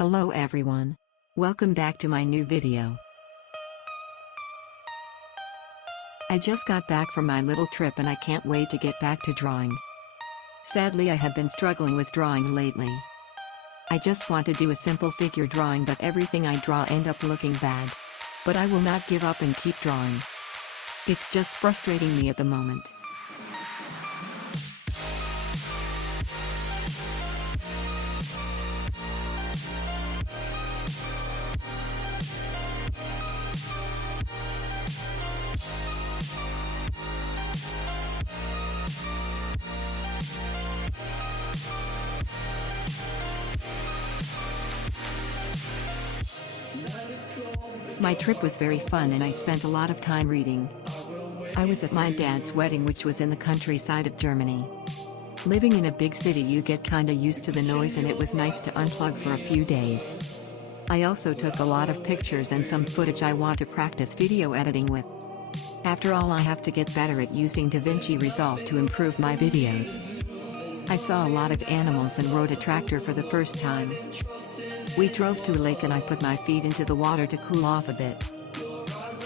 Hello everyone. Welcome back to my new video. I just got back from my little trip and I can't wait to get back to drawing. Sadly, I have been struggling with drawing lately. I just want to do a simple figure drawing, but everything I draw end up looking bad. But I will not give up and keep drawing. It's just frustrating me at the moment. My trip was very fun and I spent a lot of time reading. I was at my dad's wedding, which was in the countryside of Germany. Living in a big city, you get kinda used to the noise, and it was nice to unplug for a few days. I also took a lot of pictures and some footage I want to practice video editing with. After all, I have to get better at using DaVinci Resolve to improve my videos. I saw a lot of animals and rode a tractor for the first time. We drove to a lake and I put my feet into the water to cool off a bit.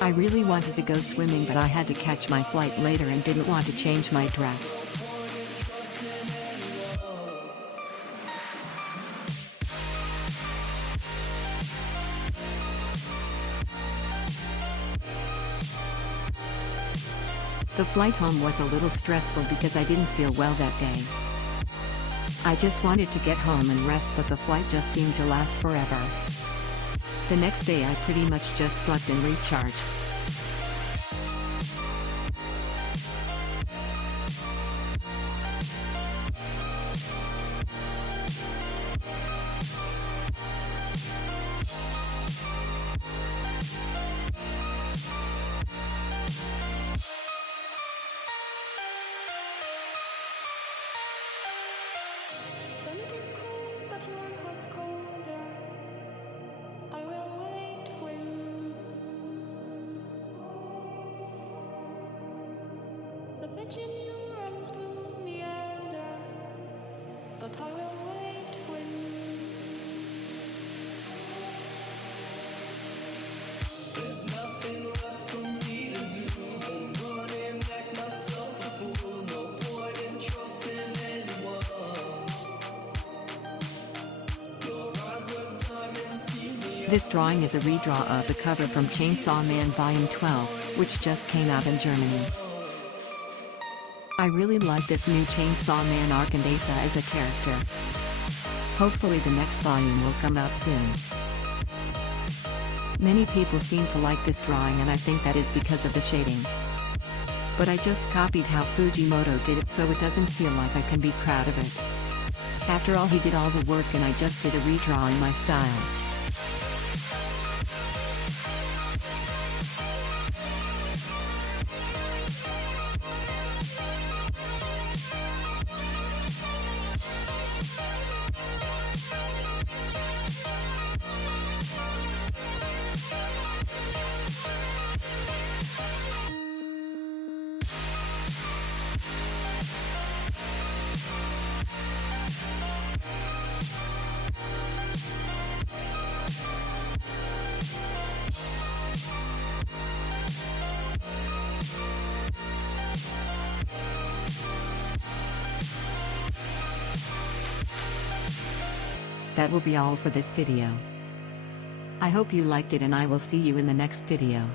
I really wanted to go swimming, but I had to catch my flight later and didn't want to change my dress. The flight home was a little stressful because I didn't feel well that day. I just wanted to get home and rest, but the flight just seemed to last forever. The next day I pretty much just slept and recharged. The pitch in your eyes will meander, but I will wait for you. There's nothing left for me to do but run and act myself a fool. No point in trusting anyone. Your eyes are diamonds, keep me. This drawing is a redraw of the cover from Chainsaw Man Volume 12, which just came out in Germany. I really like this new Chainsaw Man arc and Asa as a character. Hopefully the next volume will come out soon. Many people seem to like this drawing, and I think that is because of the shading. But I just copied how Fujimoto did it, so it doesn't feel like I can be proud of it. After all, he did all the work and I just did a redraw in my style. That will be all for this video. I hope you liked it, and I will see you in the next video.